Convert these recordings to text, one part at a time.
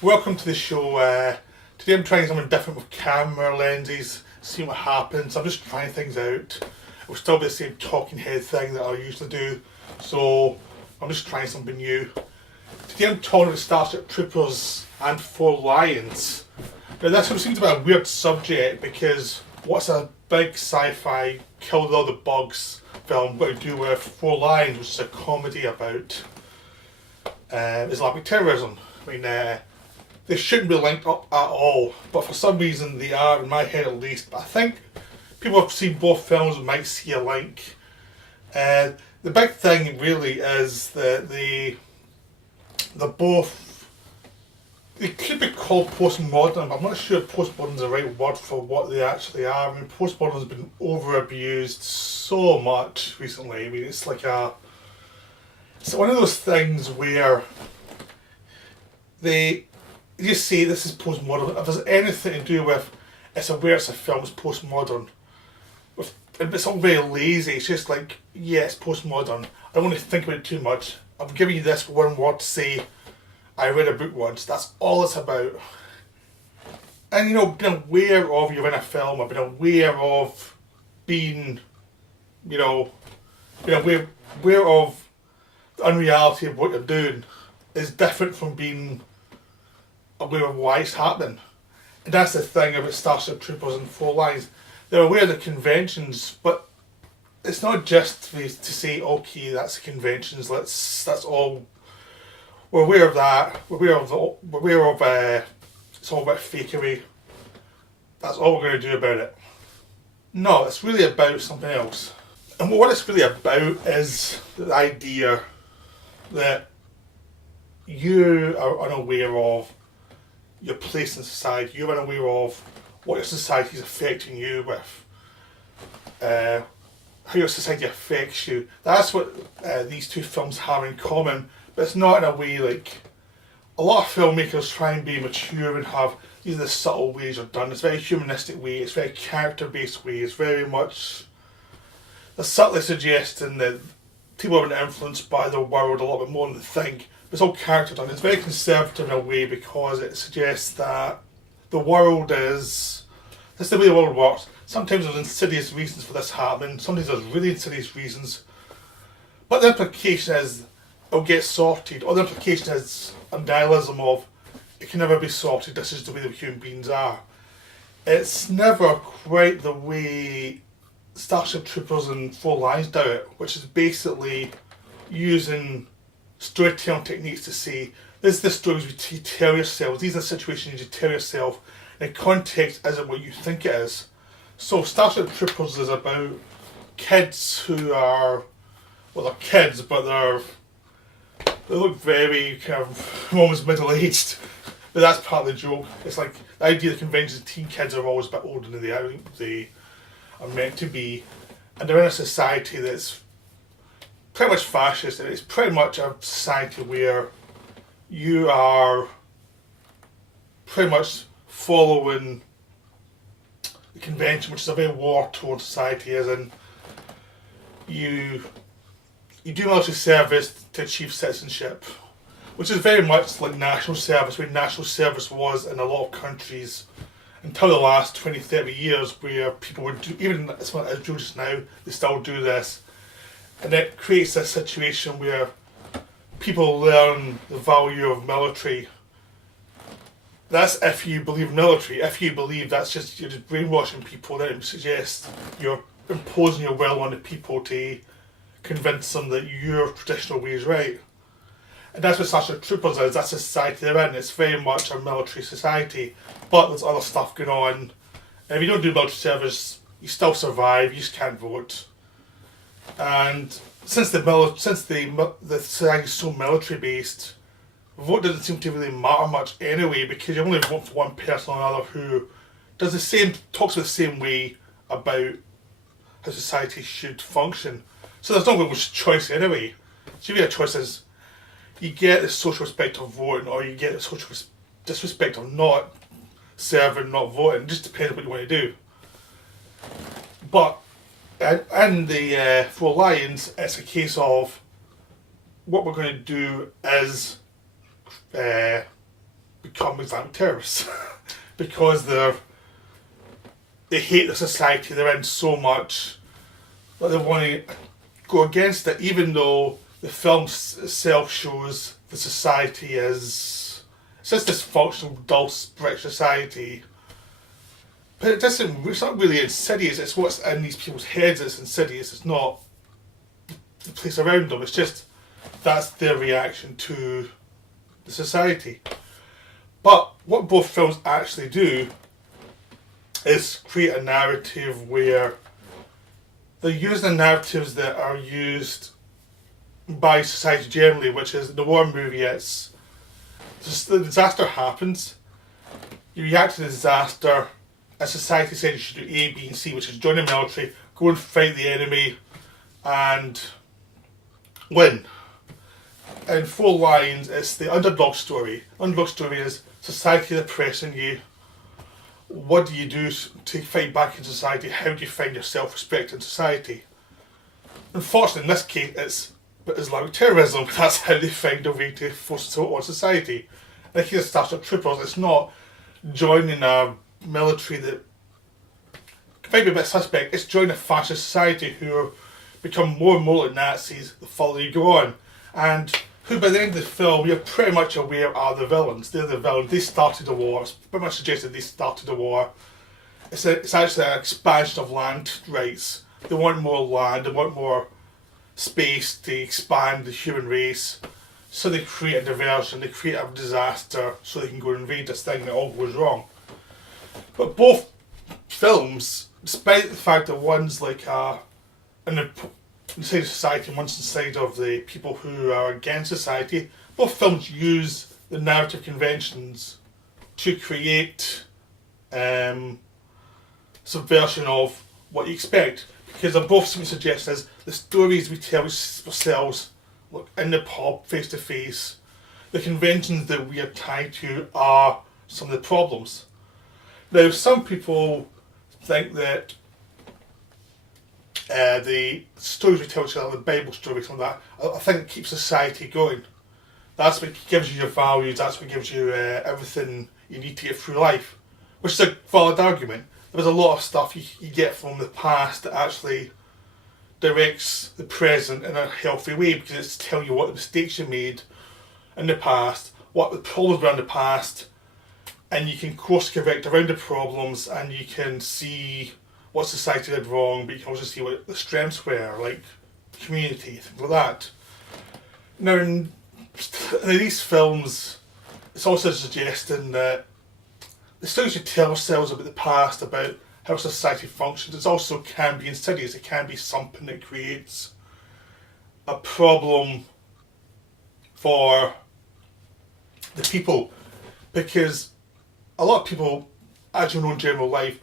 Welcome to the show. Today I'm trying something different with camera lenses, see what happens. I'm just trying things out. It'll still be the same talking head thing that I usually do, so I'm just trying something new. Today I'm talking about Starship Troopers and Four Lions. Now this one seems to be a weird subject because what's a big sci-fi kill with all the bugs film got to do with Four Lions, which is a comedy about Islamic terrorism. I mean, they shouldn't be linked up at all, but for some reason they are, in my head at least. But I think people have seen both films might see a link. The big thing really is that they're both, they could be called postmodern, but I'm not sure postmodern is the right word for what they actually are. I mean, postmodern has been over abused so much recently. I mean, it's like it's one of those things where they just say this is postmodern. If there's anything to do with it's aware it's a film, it's postmodern. It's all very lazy. It's just like, yeah, it's postmodern. I don't want to think about it too much. I'm giving you this one word to say I read a book once. That's all it's about. And being aware of you're in a film, I've been aware of being, being aware of the unreality of what you're doing is different from being aware of why it's happening. And that's the thing about Starship Troopers and Four Lions. They're aware of the conventions, but it's not just to say, okay, that's the conventions, that's all. We're aware of that, we're aware of it's all about fakery. That's all we're going to do about it. No, it's really about something else. And what it's really about is the idea that you are unaware of your place in society, you're unaware of what your society is affecting you with, how your society affects you. That's what these two films have in common, but it's not in a way like a lot of filmmakers try and be mature and have these are the subtle ways they're done. It's a very humanistic way, it's a very character based way, it's very much they're subtly suggesting that people have been influenced by the world a lot bit more than they think. It's all character done. It's very conservative in a way because it suggests that the world is. This is the way the world works. Sometimes there's insidious reasons for this happening, sometimes there's really insidious reasons. But the implication is it'll get sorted, or the implication is a nihilism of it can never be sorted, this is the way the human beings are. It's never quite the way Starship Troopers and Four Lions do it, which is basically using storytelling techniques to say, this is the stories you tell yourself, these are the situations you tell yourself, and context isn't what you think it is. So Starship Troopers is about kids who are, well they're kids, but they look very kind of almost middle-aged, but that's part of the joke. It's like the idea that conventions teen kids are always a bit older than they are meant to be, and they're in a society that's pretty much fascist, and it's pretty much a society where you are pretty much following the convention, which is a very war-torn society, as in you do military service to achieve citizenship, which is very much like national service, where national service was in a lot of countries until the last 20, 30 years, where people would do, even as well as just now, they still do this. And it creates a situation where people learn the value of military. That's if you believe military. If you believe that's just you're just brainwashing people, then it suggests you're imposing your will on the people to convince them that your traditional way is right. And that's what Starship Troopers is. That's the society they're in. It's very much a military society, but there's other stuff going on. And if you don't do military service, you still survive. You just can't vote. And since the society is so military based, vote doesn't seem to really matter much anyway, because you only vote for one person or another who talks the same way about how society should function. So there's no real choice anyway. So if you have choices, you get the social respect of voting, or you get the social disrespect of not serving, not voting. It just depends on what you want to do. But and the Four Lions, it's a case of what we're going to do is become Islamic terrorists because they hate the society they're in so much that they want to go against it, even though the film itself shows the society is it's just dysfunctional, dull British society. But it's not really insidious, it's what's in these people's heads that's insidious. It's not the place around them, it's just that's their reaction to the society. But what both films actually do is create a narrative where they're using the narratives that are used by society generally, which is in the war movie, it's just the disaster happens, you react to the disaster, as society said you should do A, B and C, which is join the military, go and fight the enemy and win. In 4 lines, it's the underdog story. Underdog story is society oppressing you. What do you do to fight back in society? How do you find your self-respect in society? Unfortunately, in this case, it's Islamic terrorism. That's how they find a way to force it on society. And here, Starship Troopers, it's not joining a military that might be a bit suspect. It's joining a fascist society who become more and more like Nazis the further you go on. And who by the end of the film you're pretty much aware are the villains. They're the villains. They started the war. It's pretty much suggested they started the war. It's actually an expansion of land rights. They want more land, they want more space to expand the human race. So they create a diversion, they create a disaster so they can go and invade this thing and it all goes wrong. But both films, despite the fact that one's like inside of society and one's inside of the people who are against society, both films use the narrative conventions to create subversion of what you expect. Because they both seem to suggest is the stories we tell ourselves, look, in the pub, face to face, the conventions that we are tied to are some of the problems. Now, some people think that the stories we tell each other, the Bible stories and that, I think it keeps society going. That's what gives you your values, that's what gives you everything you need to get through life. Which is a valid argument. There's a lot of stuff you get from the past that actually directs the present in a healthy way because it's telling you what the mistakes you made in the past, what the problems were in the past, and you can course correct around the problems and you can see what society did wrong, but you can also see what the strengths were, like community, things like that. Now, in these films, it's also suggesting that the stories we tell ourselves about the past, about how society functions, it also can be insidious. It can be something that creates a problem for the people. Because a lot of people, as you know in general life,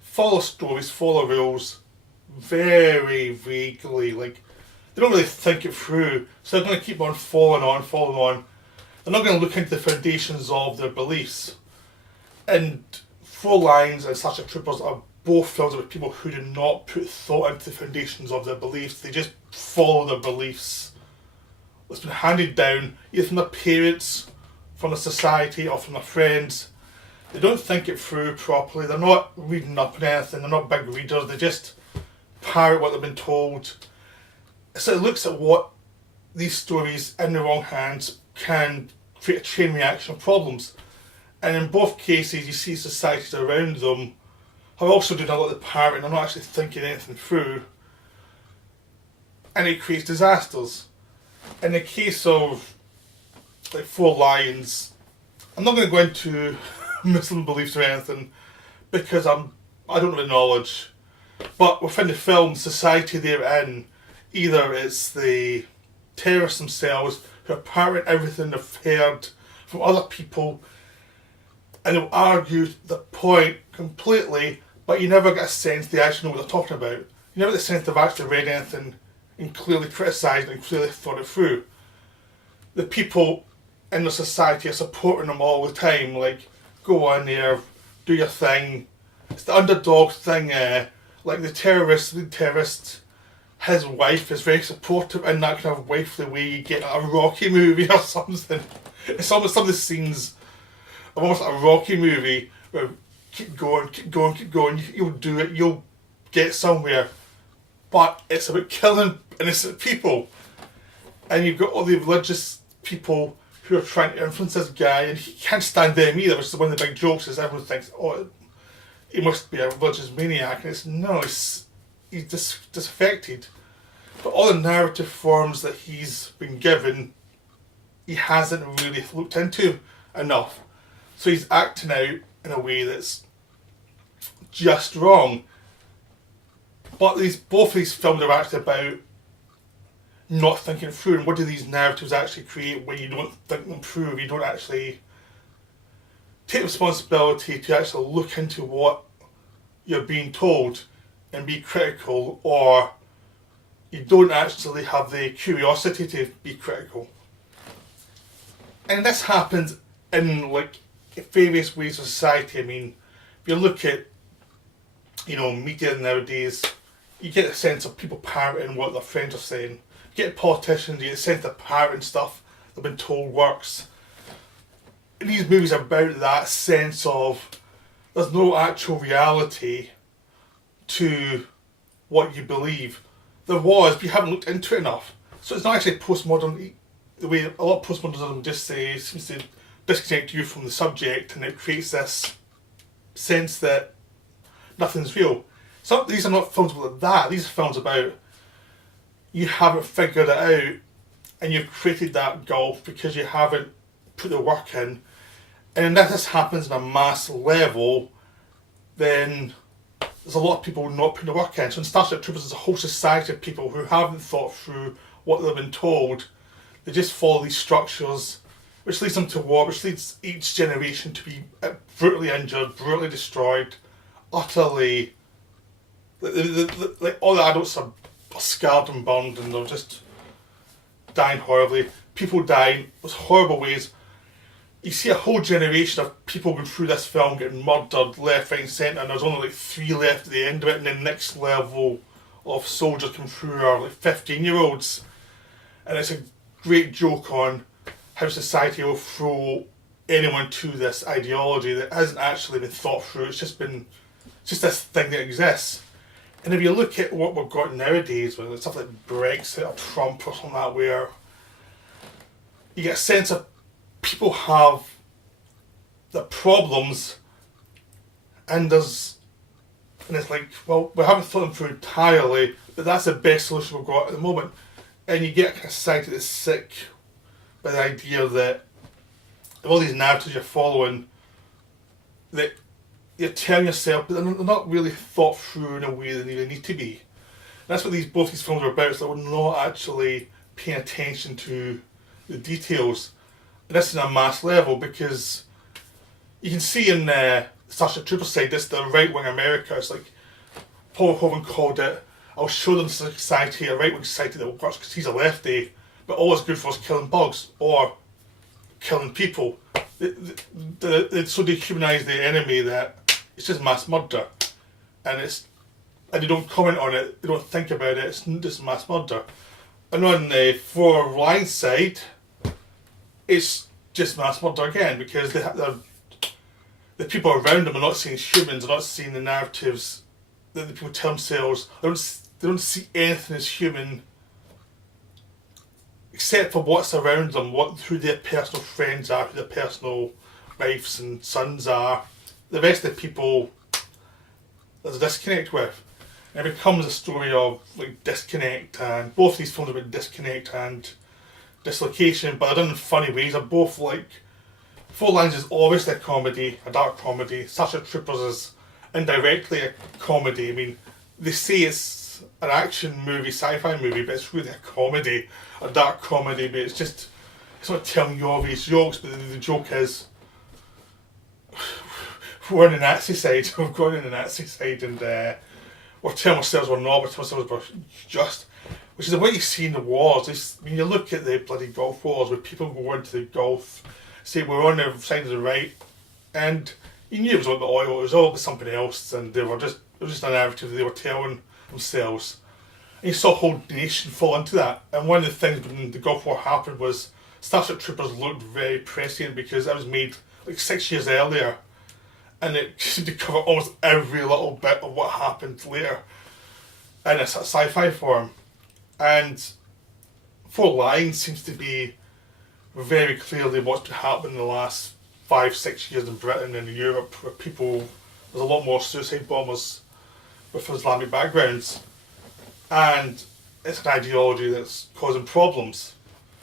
follow stories, follow rules very vaguely. Like, they don't really think it through. So they're going to keep on following on. They're not going to look into the foundations of their beliefs. And 4 Lines and Starship Troopers are both films about people who do not put thought into the foundations of their beliefs. They just follow their beliefs. It's been handed down either from their parents, from the society, or from their friends. They don't think it through properly. They're not reading up on anything. They're not big readers. They just parrot what they've been told. So it looks at what these stories in the wrong hands can create a chain reaction of problems. And in both cases, you see societies around them are also doing a lot of the parroting. They're not actually thinking anything through. And it creates disasters. In the case of like 4 Lions, I'm not going to go into Muslim beliefs or anything because I don't have the knowledge. But within the film, society they're in, either it's the terrorists themselves who are parroting everything they've heard from other people, and they'll argue the point completely, but you never get a sense they actually know what they're talking about. You never get the sense they've actually read anything and clearly criticised and clearly thought it through. The people in the society are supporting them all the time, like, go on there, do your thing. It's the underdog thing, like the terrorist, his wife is very supportive in that kind of wifely way you get a Rocky movie or something. It's almost some of the scenes almost like a Rocky movie where keep going, keep going, keep going. You'll do it. You'll get somewhere. But it's about killing innocent people, and you've got all the religious people who are trying to influence this guy, and he can't stand them either. Which is one of the big jokes. Is everyone thinks, oh, he must be a religious maniac, and he's disaffected. But all the narrative forms that he's been given, he hasn't really looked into enough. So he's acting out in a way that's just wrong. But both of these films are actually about not thinking through, and what do these narratives actually create when you don't think them through, you don't actually take responsibility to actually look into what you're being told and be critical, or you don't actually have the curiosity to be critical. And this happens in like various ways of society. I mean, if you look at, media nowadays, you get a sense of people parroting what their friends are saying. You get politicians, you get a sense of parroting stuff they've been told works. And these movies are about that sense of there's no actual reality to what you believe. There was, but you haven't looked into it enough. So it's not actually postmodern, the way a lot of postmodernism just seems to disconnect you from the subject, and it creates this sense that nothing's real. These are not films like that. These are films about you haven't figured it out, and you've created that gulf because you haven't put the work in. And if this happens on a mass level, then there's a lot of people not putting the work in. So in Starship Troopers, there's a whole society of people who haven't thought through what they've been told. They just follow these structures, which leads them to war, which leads each generation to be brutally injured, brutally destroyed, utterly. Like all the adults are scarred and burned, and they're just dying horribly. People dying in horrible ways. You see a whole generation of people going through this film getting murdered left, right and centre, and there's only like 3 left at the end of it, and then the next level of soldiers come through are like 15-year-olds. And it's a great joke on how society will throw anyone to this ideology that hasn't actually been thought through. It's just this thing that exists. And if you look at what we've got nowadays, with stuff like Brexit or Trump or something like that, where you get a sense of people have the problems, and it's like, well, we haven't thought them through entirely, but that's the best solution we've got at the moment. And you get a kind of society that's sick by the idea that all these narratives you're following, that you're telling yourself, but they're not really thought through in a way that they need to be. And that's what both these films are about, so we're not actually paying attention to the details. And this is on a mass level, because you can see in Starship Troopers side, this the right-wing America. It's like Paul Verhoeven called it, I'll show them society, a right-wing society that works because he's a lefty, but all it's good for is killing bugs or killing people. They so dehumanise the enemy that it's just mass murder, and they don't comment on it, they don't think about it, it's just mass murder. And on the For Line side, it's just mass murder again, because the people around them are not seeing humans, they're not seeing the narratives that the people tell themselves. They don't see anything as human except for what's around them, who their personal friends are, who their personal wives and sons are. The rest of the people there's a disconnect with. And it becomes a story of like disconnect, and both these films are about disconnect and dislocation, but they're done in funny ways. They're both like, Four Lines is obviously a comedy, a dark comedy. Starship Troopers is indirectly a comedy. I mean, they say it's an action movie, sci-fi movie, but it's really a comedy, a dark comedy, but it's not telling you obvious jokes, but the joke is, we're on the Nazi side, we've gone on the Nazi side, and we're telling ourselves we're not, we're telling ourselves we're just, which is what you see in the wars. When you look at the bloody Gulf Wars, where people go into the Gulf, say we're on the side of the right, and you knew it was all the oil, it was all something else, and it was just a narrative they were telling themselves. And you saw a whole nation fall into that. And one of the things when the Gulf War happened was Starship Troopers looked very prescient, because that was made like 6 years earlier, and it seemed to cover almost every little bit of what happened later in a sci-fi form. And Four Lines seems to be very clearly what's been happening in the last 5-6 years in Britain and in Europe, where there's a lot more suicide bombers with Islamic backgrounds, and it's an ideology that's causing problems.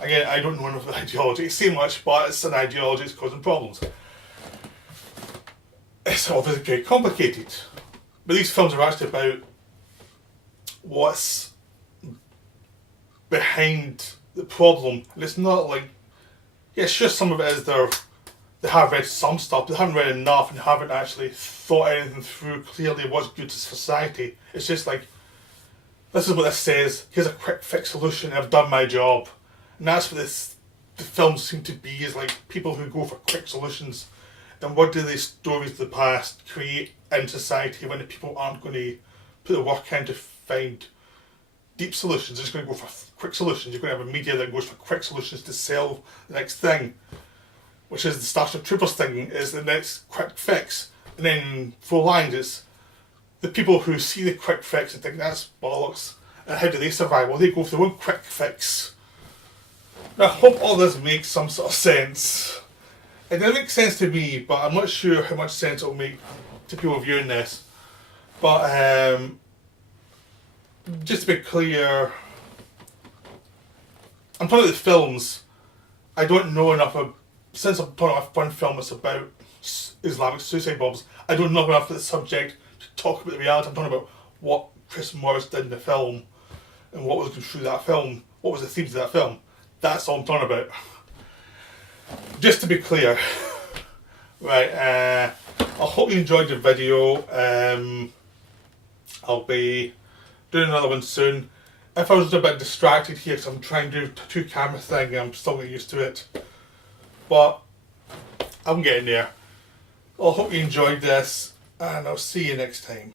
Again, I don't know enough of the ideology to say much, but it's an ideology that's causing problems. It's obviously very complicated, but these films are actually about what's behind the problem, and it's not like, yeah, sure, some of it is they have read some stuff, but they haven't read enough and haven't actually thought anything through clearly what's good to society. It's just like, this is what this says, here's a quick fix solution, I've done my job. And that's what the films seem to be, is like people who go for quick solutions. And what do these stories of the past create in society when the people aren't going to put the work in to find deep solutions? They're just going to go for quick solutions. You're going to have a media that goes for quick solutions to sell the next thing, which is the Starship Troopers thing, is the next quick fix. And then Four Lines, it's the people who see the quick fix and think that's bollocks. And how do they survive? Well, they go for their own quick fix. Now, I hope all this makes some sort of sense. It doesn't make sense to me, but I'm not sure how much sense it will make to people viewing this. But just to be clear, I'm talking about the films. I don't know enough since I'm talking about one film that's about Islamic suicide bombs, I don't know enough about the subject to talk about the reality. I'm talking about what Chris Morris did in the film and what was going through that film, what was the themes of that film. That's all I'm talking about. Just to be clear. Right, I hope you enjoyed the video. I'll be doing another one soon. If I was a bit distracted here because I'm trying to do a two-camera thing, I'm still getting used to it. But I'm getting there. I hope you enjoyed this, and I'll see you next time.